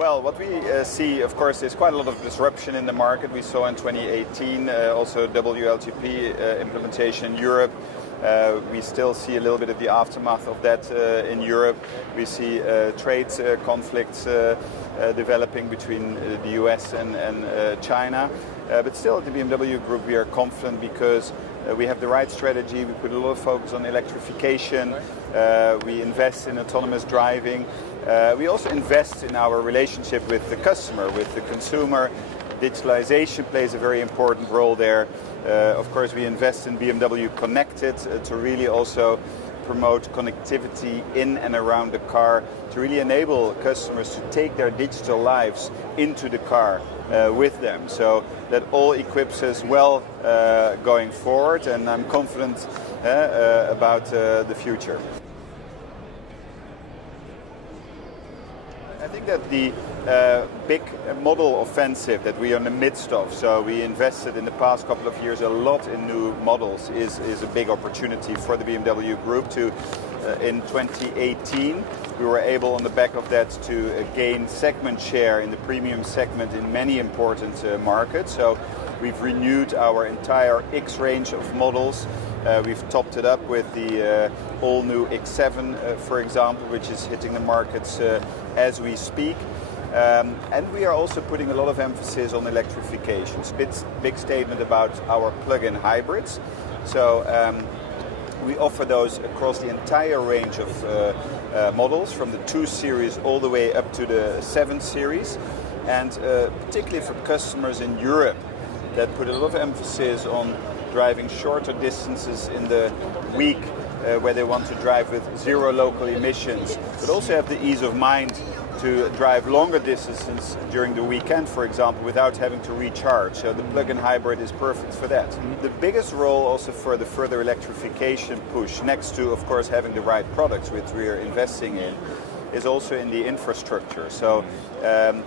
Well, what we see, of course, is quite a lot of disruption in the market. We saw in 2018 also WLTP implementation in Europe. We still see a little bit of the aftermath of that in Europe. We see trade conflicts developing between the US and China. But still at the BMW Group we are confident because we have the right strategy. We put a lot of focus on electrification. We invest in autonomous driving. We also invest in our relationship with the customer, with the consumer. Digitalization plays a very important role there. Of course, we invest in BMW Connected to really also promote connectivity in and around the car, to really enable customers to take their digital lives into the car with them. So that all equips us well going forward, and I'm confident about the future. I think that the big model offensive that we are in the midst of, so we invested in the past couple of years a lot in new models, is a big opportunity for the BMW Group to, in 2018, we were able on the back of that to gain segment share in the premium segment in many important markets. So we've renewed our entire X range of models. We've topped it up with the all-new X7, for example, which is hitting the markets as we speak. And we are also putting a lot of emphasis on electrification. Big statement about our plug-in hybrids. So we offer those across the entire range of models, from the 2 Series all the way up to the 7 Series. And particularly for customers in Europe that put a lot of emphasis on driving shorter distances in the week where they want to drive with 0 local emissions, but also have the ease of mind to drive longer distances during the weekend, for example, without having to recharge. So the plug-in hybrid is perfect for that. The biggest role also for the further electrification push, next to, of course, having the right products, which we are investing in, is also in the infrastructure, so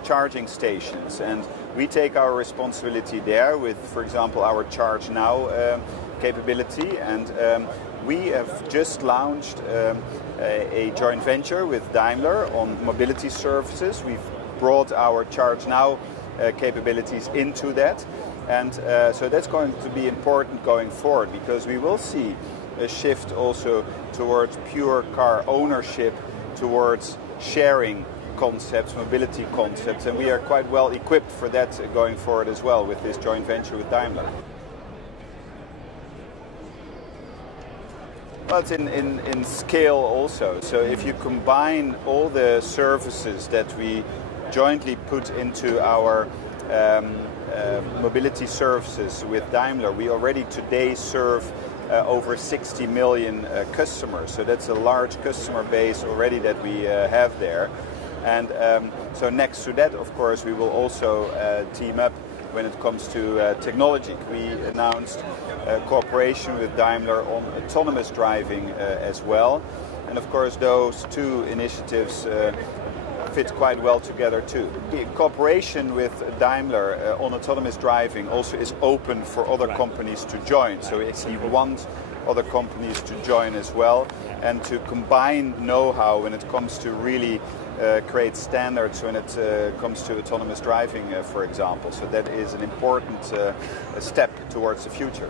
charging stations. And we take our responsibility there with, for example, our Charge Now capability. And we have just launched a joint venture with Daimler on mobility services. We've brought our Charge Now capabilities into that. And so that's going to be important going forward, because we will see a shift also towards pure car ownership, towards sharing concepts, mobility concepts, and we are quite well equipped for that going forward as well with this joint venture with Daimler. Well, it's in scale also. So if you combine all the services that we jointly put into our mobility services with Daimler, we already today serve over 60 million customers. So that's a large customer base already that we have there. And so next to that, of course, we will also team up when it comes to technology. We announced cooperation with Daimler on autonomous driving as well. And of course, those 2 initiatives fit quite well together too. The cooperation with Daimler on autonomous driving also is open for other companies to join. So we actually want other companies to join as well, and to combine know-how when it comes to really create standards when it comes to autonomous driving, for example. So that is an important step towards the future.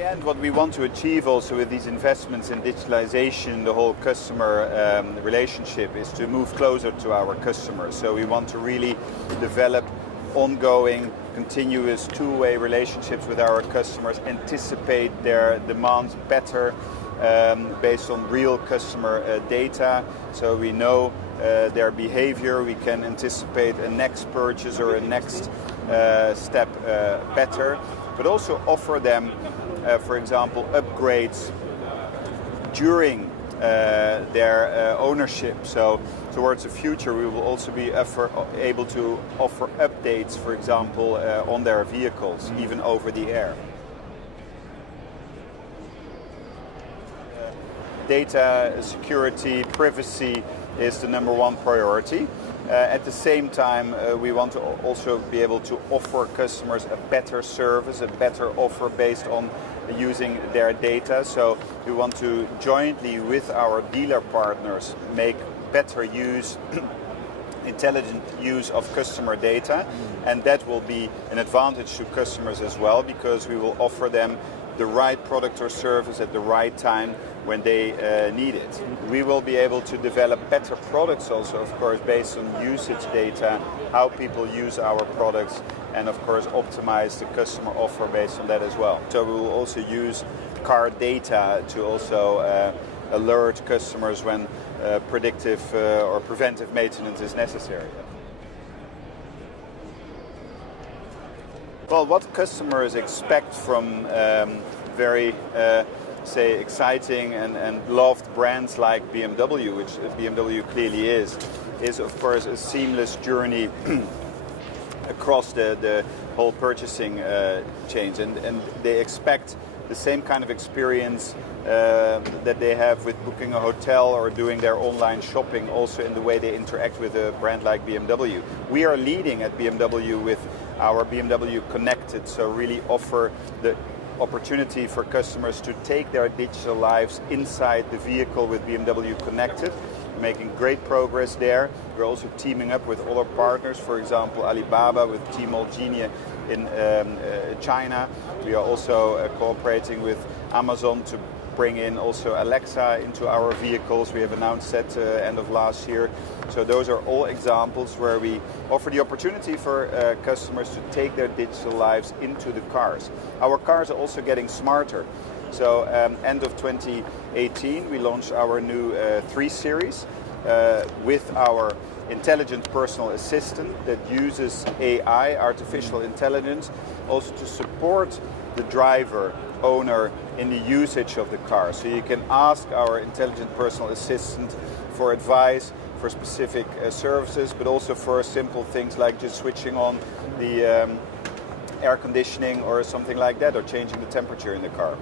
And what we want to achieve also with these investments in digitalization, the whole customer relationship, is to move closer to our customers. So we want to really develop ongoing, continuous two-way relationships with our customers, anticipate their demands better based on real customer data. So we know their behavior, we can anticipate a next purchase or a next step better, but also offer them for example, upgrades during their ownership. So towards the future, we will also be able to offer updates, for example, on their vehicles, even over the air. Data security, privacy is the #1 priority. At the same time, we want to also be able to offer customers a better service, a better offer based on using their data. So we want to jointly with our dealer partners make better use, intelligent use of customer data, and that will be an advantage to customers as well, because we will offer them the right product or service at the right time when they need it. We will be able to develop better products also, of course, based on usage data, how people use our products, and of course optimize the customer offer based on that as well. So we will also use car data to also alert customers when predictive or preventive maintenance is necessary. Well, what customers expect from very say exciting and loved brands like BMW, which BMW clearly is of course a seamless journey across the whole purchasing chain, and they expect the same kind of experience that they have with booking a hotel or doing their online shopping, also in the way they interact with a brand like BMW. We are leading at BMW with our BMW Connected, so really offer the opportunity for customers to take their digital lives inside the vehicle with BMW Connected. We're making great progress there. We're also teaming up with other partners, for example Alibaba with Tmall Genie in China. We are also cooperating with Amazon to bring in also Alexa into our vehicles. We have announced that end of last year. So those are all examples where we offer the opportunity for customers to take their digital lives into the cars. Our cars are also getting smarter. So end of 2018 we launched our new 3 Series with our intelligent personal assistant that uses AI, artificial intelligence, also to support the driver, owner in the usage of the car. So you can ask our intelligent personal assistant for advice, for specific services, but also for simple things like just switching on the air conditioning or something like that, or changing the temperature in the car.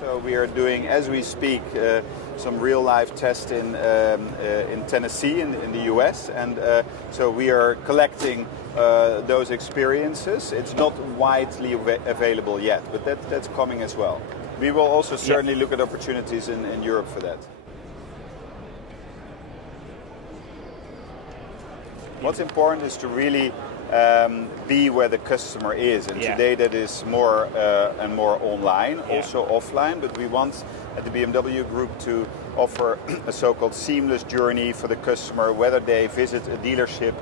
So we are doing, as we speak, some real-life tests in Tennessee, in the US, and so we are collecting those experiences. It's not widely available yet, but that's coming as well. We will also certainly look at opportunities in Europe for that. What's important is to really be where the customer is, and today that is more and more online, also offline, but we want at the BMW Group to offer a so-called seamless journey for the customer, whether they visit a dealership.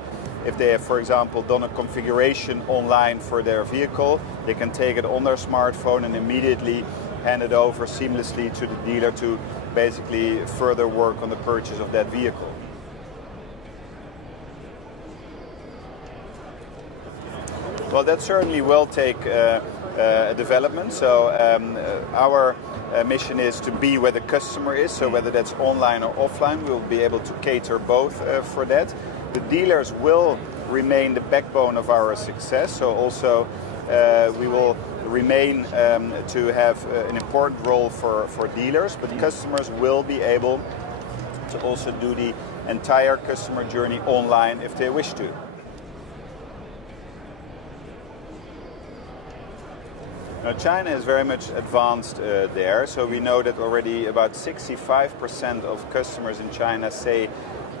If they have, for example, done a configuration online for their vehicle, they can take it on their smartphone and immediately hand it over seamlessly to the dealer to basically further work on the purchase of that vehicle. Well, that certainly will take a development. So our mission is to be where the customer is, so whether that's online or offline, we'll be able to cater both for that. The dealers will remain the backbone of our success, so also we will remain to have an important role for dealers, but customers will be able to also do the entire customer journey online if they wish to. Now, China is very much advanced there, so we know that already about 65% of customers in China say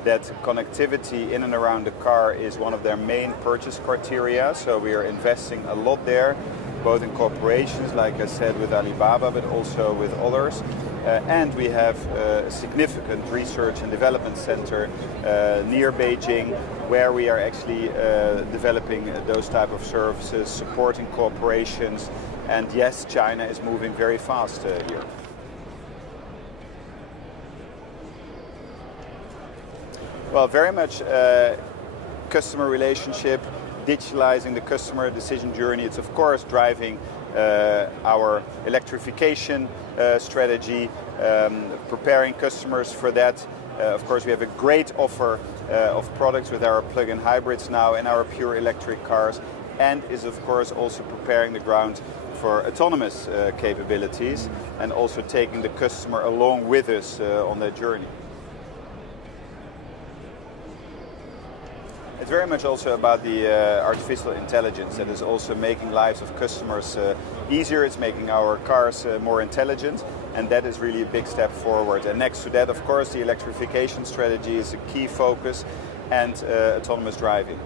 that connectivity in and around the car is one of their main purchase criteria, so we are investing a lot there, both in corporations, like I said, with Alibaba, but also with others. And we have a significant research and development center near Beijing, where we are actually developing those type of services, supporting corporations. And yes, China is moving very fast here. Well, very much customer relationship, digitalizing the customer decision journey. It's of course driving our electrification strategy, preparing customers for that. Of course, we have a great offer of products with our plug-in hybrids now and our pure electric cars. and is of course also preparing the ground for autonomous capabilities and also taking the customer along with us on their journey. It's very much also about the artificial intelligence that is also making lives of customers easier. It's making our cars more intelligent, and that is really a big step forward. And next to that, of course, the electrification strategy is a key focus, and autonomous driving.